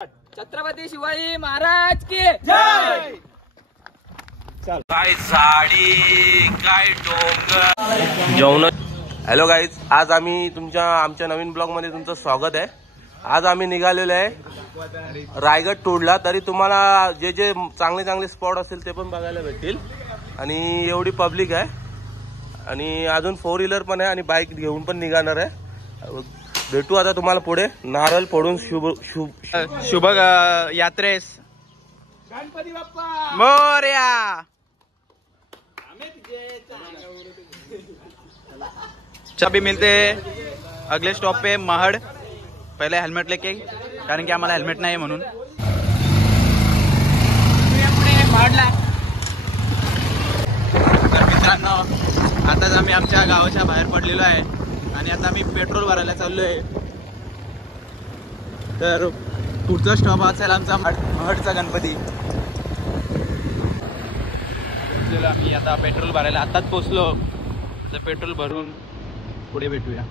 छत्रपती शिवाजी महाराज की जय। काय झाडी काय डोंगर जेवण. हॅलो गाईज, आज आम्ही आमच्या नवीन ब्लॉग मध्ये तुमचं स्वागत आहे. आज आम्ही निघालेलो आहे रायगड टूरला. तरी तुम्हाला जे जे चांगले चांगले स्पॉट असेल ते पण बघायला भेटतील. आणि एवढी पब्लिक आहे आणि अजून 4 व्हीलर पण आहे आणि बाईक घेऊन पण निघणार आहे. भेटू आता तुम्हाला पुढे. नारळ फोडून शुभ यात्रेस गणपती बाप्पा मोरया. अभी मिलते अगले स्टॉप पे महड. पहले हेलमेट लेके, कारण की आम्हाला हेल्मेट नाही म्हणून. तर मित्रांनो, आताच आम्ही आमच्या गावाच्या बाहेर पडलेलो आहे आणि आता आम्ही पेट्रोल भरायला चाललोय. तर पुढचा स्टॉप असेल आमचा महडचा गणपती. आम्ही आता पेट्रोल भरायला आताच पोचलो. तर पेट्रोल भरून पुढे भेटूया.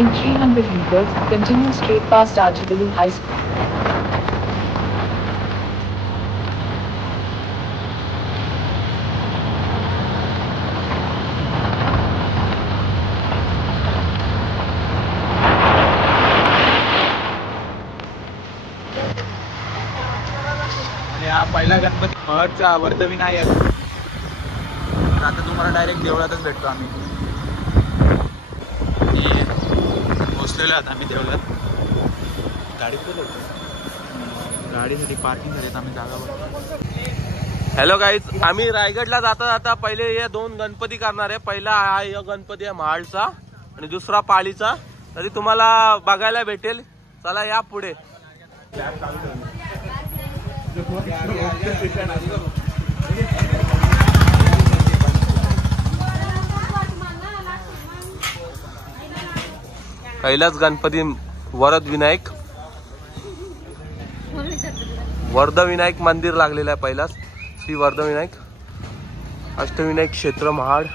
In 300 meters, continue straight past Darjeeling High School. आणि हा पहिला गणपती महडचा वर्धविनायक. आता तुम्हाला डायरेक्ट देवळातच भेटतो आम्ही. पोचलेलो आता आम्ही देवळात. गाडीसाठी पार्किंग झाली. आम्ही जागा बघतो. हॅलो गाईज, आम्ही रायगडला जाता जाता पहिले हे 2 गणपती करणार आहे. पहिला हा गणपती आहे महाडचा आणि दुसरा पालीचा. तरी तुम्हाला बघायला भेटेल. चला या पुढे. पहिलाच गणपती वरदविनायक वर्धविनायक मंदिर लागलेलं आहे. पहिलाच श्री वर्धविनायक अष्टविनायक क्षेत्र महाड.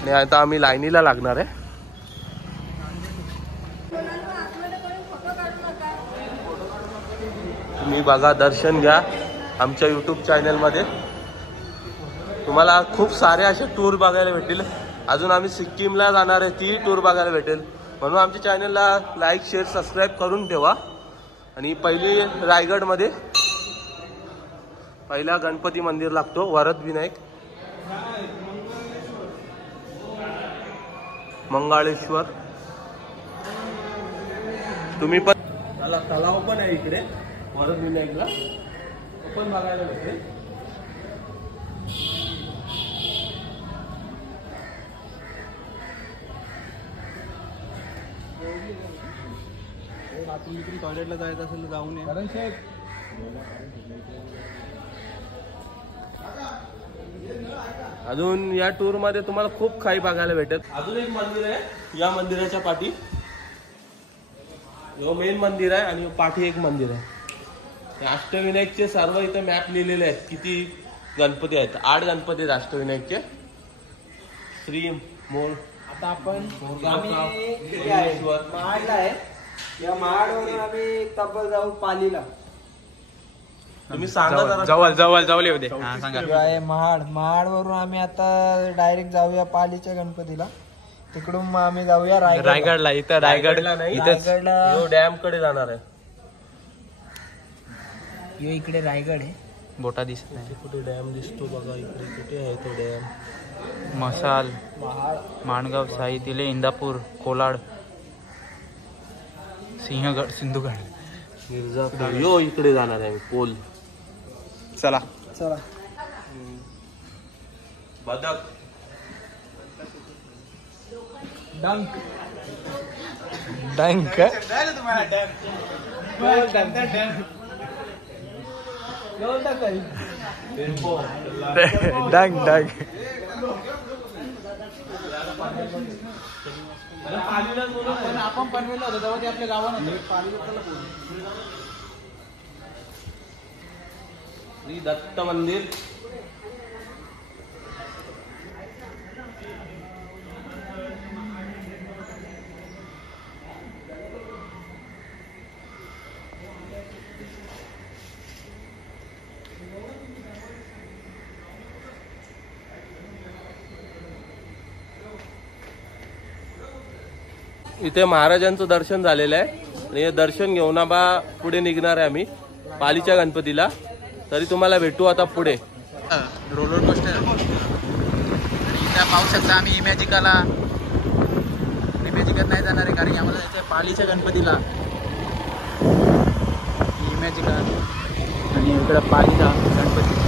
आणि आता आम्ही लाईनीला लागणार आहे. तुम्ही बघा, दर्शन घ्या आमच्या YouTube चॅनलमध्ये. तुम्हाला खूप सारे असे टूर बघायला भेटतील. अजून आम्ही सिक्कीमला जाणार आहे, ती टूर बघायला भेटेल. म्हणून आमच्या चॅनलला लाईक शेअर सबस्क्राईब करून ठेवा. आणि पहिली रायगडमध्ये पहिला गणपती मंदिर लागतो वरदविनायक मंगाळेश्वर. तुम्ही पण तलाव पण आहे इकडे वरदविनायकला, पण बघायला भेटेल. टॉयलेटला जायचं असेल तर जाऊन ये. अजून या टूर मध्ये तुम्हाला खूप काही बघायला भेटेल. अजून एक मंदिर आहे या मंदिराच्या पाठी. मेन मंदिर आहे आणि पाठी एक मंदिर आहे. अष्टविनायकचे सर्व इथे मॅप लिहिलेले आहेत. किती गणपती आहेत? 8 गणपती आहेत अष्टविनायकचे. श्री मोर. आता आपण महाडला आहे. या महाडवरून आम्ही तब्बल जाऊ पालीला. तुम्ही सांगा जवळ येऊ दे. हा सांगा. महाडवरून आम्ही आता डायरेक्ट जाऊया पालीच्या गणपतीला. तिकडून मग आम्ही जाऊया रायगडला. इथं रायगडला नाही, रायगडला डॅम कडे जाणार आहे. इकडे रायगड आहे. बोटा दिसत नाही. कुठे डॅम दिसतो बघा. इकडे कुठे आहे तो डॅम? मसाल, माणगाव, साईतिले, इंदापूर, कोलाड, सिंहगड, सिंधुगड, मिर्जापूर. यो इकडे जाणार आहे पोल. चला चला. बदक, डंक डंक डंक डंक आपण पनवेलला होतो तेव्हा ते आपल्या गावानं श्री दत्त मंदिर. इथे महाराजांचं दर्शन झालेलं आहे आणि हे दर्शन घेऊन आबा पुढे निघणार आहे आम्ही पालीच्या गणपतीला. तरी तुम्हाला भेटू आता पुढे. रोलर कोस्टर आणि इथं पाहू शकता आम्ही इमॅजिकत नाही जाणार आहे कारण की आम्हाला जायचं आहे पालीच्या गणपतीला. इमॅजिकत आणि इकडं पालीचा Ganpati.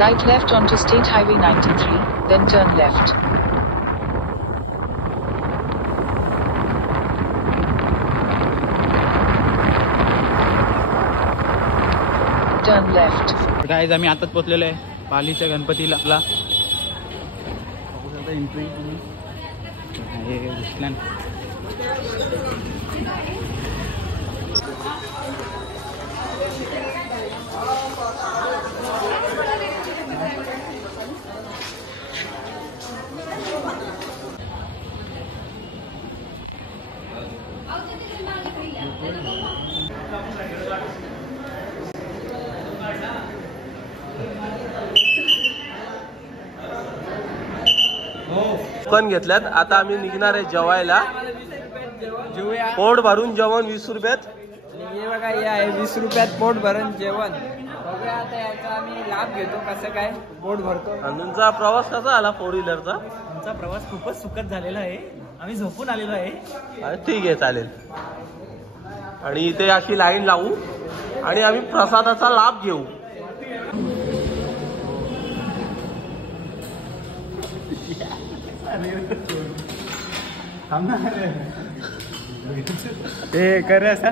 Slide left onto State Highway 93, then turn left. Turn left. Guys आम्ही आताच पोहोचलेलो आहे पालीच्या गणपतीला. एंट्री टोकन घेतल्यात. आता आम्ही निघणार आहे जेवायला. पोट भरून जेवण 20 रुपयात. हे बघा हे आहे 20 रुपयात पोट भरून जेवण. बघूया आता याचा आम्ही लाभ घेतो कसं काय पोट भरतो. आणि तुमचा प्रवास कसा आला 4 व्हीलरचा? आमचा प्रवास खूपच सुखद झालेला आहे. आम्ही झोपून आलेलो आहे. ठीक आहे चालेल. आणि इथे अशी लाईन लावू आणि आम्ही प्रसादाचा लाभ घेऊ. ते कर असा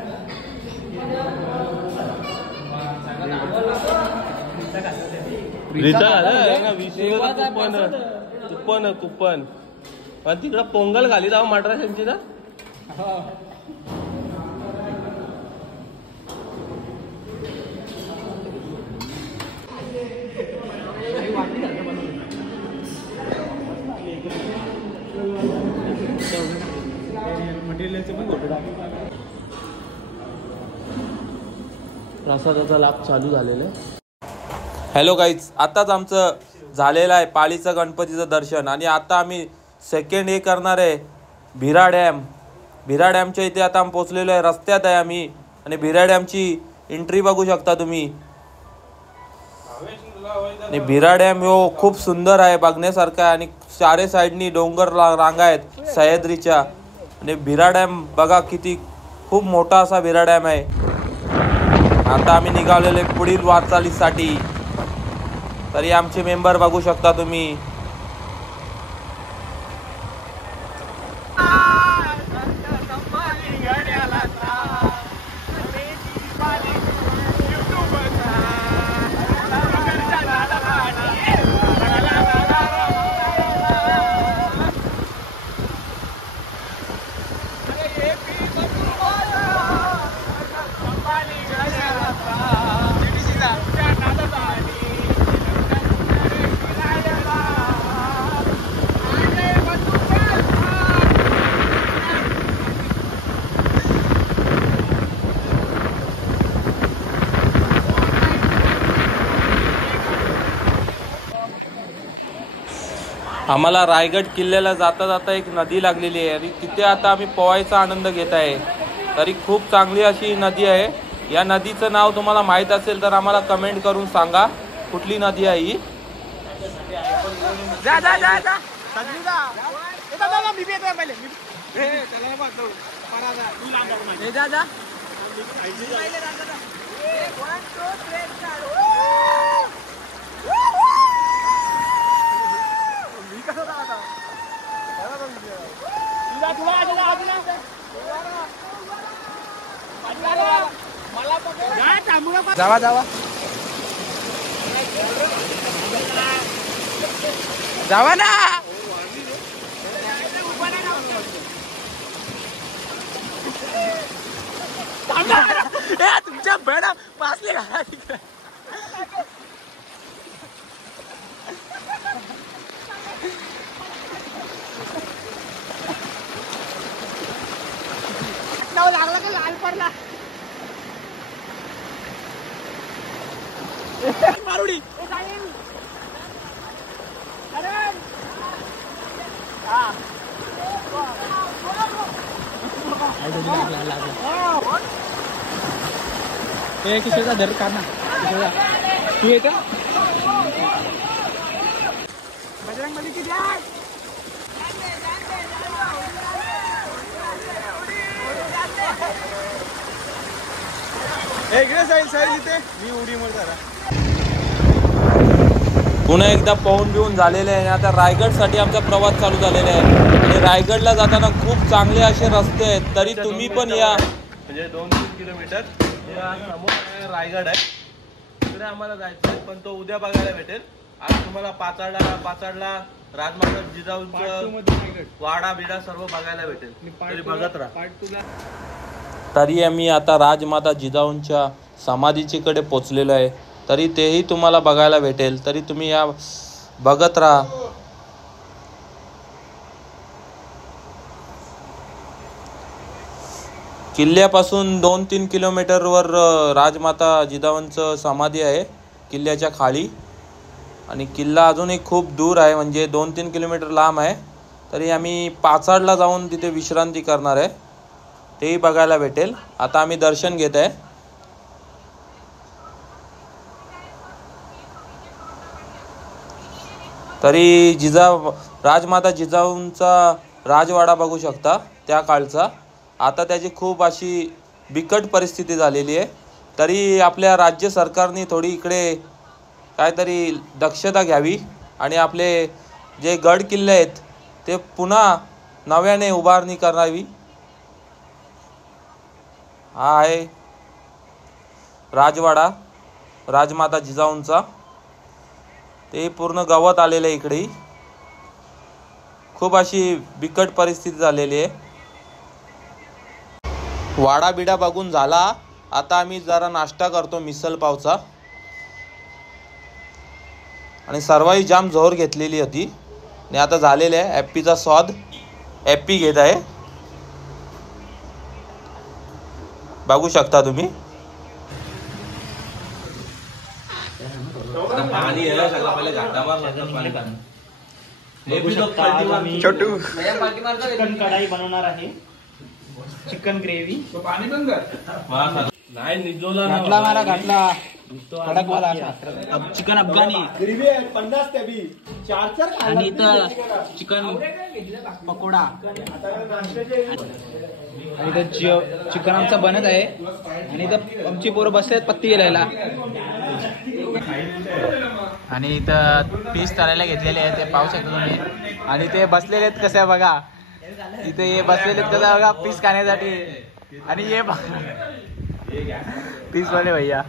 कुपन कुपन पण तिकडं पोंगल घाली जाऊ मद्राशांची ना. प्रसादाचा लाभ चालू झालेला आहे. हॅलो गाईज, आताच आमचं झालेलं आहे पालीचं गणपतीचं दर्शन आणि आता आम्ही सेकंड हे करणार आहे भिरा डॅम. भिरा डॅमच्या इथे आता आम्ही पोचलेलो आहे. रस्त्यात आहे आम्ही आणि भिरा डॅमची एंट्री बघू शकता तुम्ही. आणि भिरा डॅम हो खूप सुंदर आहे, बघण्यासारखा आहे आणि चारे साईडनी डोंगर रांगा आहेत सह्याद्रीच्या. आणि भिरा डॅम बघा किती खूप मोठा असा भिरा डॅम आहे. आता आम्ही निघालेले पुढील वाटचालीसाठी. तरी आमचे मेंबर बघू शकता तुम्ही. आम्हाला रायगड किल्ल्याला जाता जाता एक नदी लागलेली आहे आणि तिथे आता आम्ही पोहायचा आनंद घेत आहे. तरी खूप चांगली अशी नदी आहे. या नदीचं नाव तुम्हाला माहीत असेल तर आम्हाला कमेंट करून सांगा कुठली नदी आहे ही. जावा जावा जावा ना. तुमच्या बेडा पासले घाला तिकडे. लागला का लाल पडला मारुडी. किशोरचा धर का ना तू येत बजरंग मध्ये किती आहे. इकडे साईड इथे मी उडी मारता. पुन्हा एकदा पाहून बिहून झालेले आहे. आता रायगडसाठी आमचा प्रवास चालू झालेला आहे आणि रायगडला जाताना खूप चांगले असे रस्ते आहेत. तरी तुम्ही पण या. म्हणजे 2-3 किलोमीटर समोर रायगड आहे. तिकडे आम्हाला जायचं आहे पण तो उद्या बघायला भेटेल. आज तुम्हाला पाचाडला राजमाता जिजाऊंचं वाडा बिडा सर्व बघायला भेटेल. तरी बघत राहा. तरी आम्ही आता राजमाता जिजाऊंच्या समाधीचीकडे पोचलेलो आहे. तरी तेही तुम्हाला बघायला भेटेल. तरी तुम्ही या बघत राहा. किल्ल्यापासून 2-3 किलोमीटरवर राजमाता जिजाऊंचं समाधी आहे किल्ल्याच्या खाली. आणि किल्ला अजूनही खूप दूर आहे म्हणजे 2-3 किलोमीटर लांब आहे. तरी आम्ही पाचाडला जाऊन तिथे विश्रांती करणार आहे. तेही बघायला भेटेल. आता आम्ही दर्शन घेत आहे. तरी राजमाता जिजाऊंचा राजवाडा बघू शकता त्या काळचा. आता त्याची खूप अशी बिकट परिस्थिती झालेली आहे. तरी आपल्या राज्य सरकारने थोडी इकडे काहीतरी दक्षता घ्यावी आणि आपले जे गड किल्ले आहेत ते पुन्हा नव्याने उभारणी करावी. हा आहे राजवाडा राजमाता जिजाऊंचा. ते पूर्ण गवत आलेलं आहे इकडे. खूप अशी बिकट परिस्थिती झालेली आहे. वाडा बिडा बघून झाला. आता आम्ही जरा नाश्ता करतो मिसल पावचा. आणि सर्वही जाम जोर घेतलेली होती आणि आता झालेलं आहे. ॲप्पीचा स्वाद ॲप्पी घेत आहे. बघू शकता तुम्ही. छोटू चिकन कढाई बनवणार आहे. Chicken gravy. पाणी बंद घातला मला घातला कडक मला. चिकन अफगाणी आणि इथं चिकन पकोडा आणि इथं चिकन आमचं बनत आहे. आणि इथं आमची पोरं बसलेत पत्ती गेलायला. आणि इथं पीस तळायला घेतलेले आहेत ते पाहू शकता तुम्ही. आणि ते बसलेले आहेत कसे बघा. इथे हे बसलेले आहेत कसं बघा पीस खाण्यासाठी. आणि हे पीस वाले भैया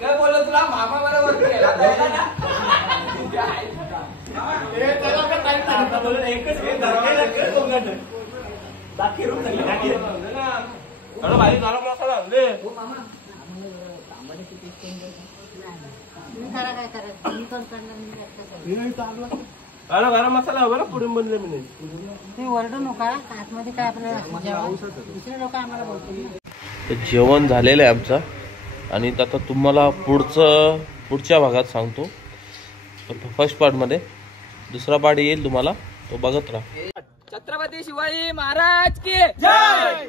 काय बोलत तुला मामा बरोबर गरम मसाला हवा ना पुढे बनले मी ते ओरडू नका आतमध्ये काय आपल्याला दुसरे लोक आम्हाला बोलतील. जेवण झालेलं आहे आमचं. आणि आता तुम्हाला पुढचं पुढच्या भागात सांगतो, फर्स्ट पार्टमध्ये. दुसरा पार्ट येईल तुम्हाला, तो बघत राहा. छत्रपती शिवाजी महाराज की जय.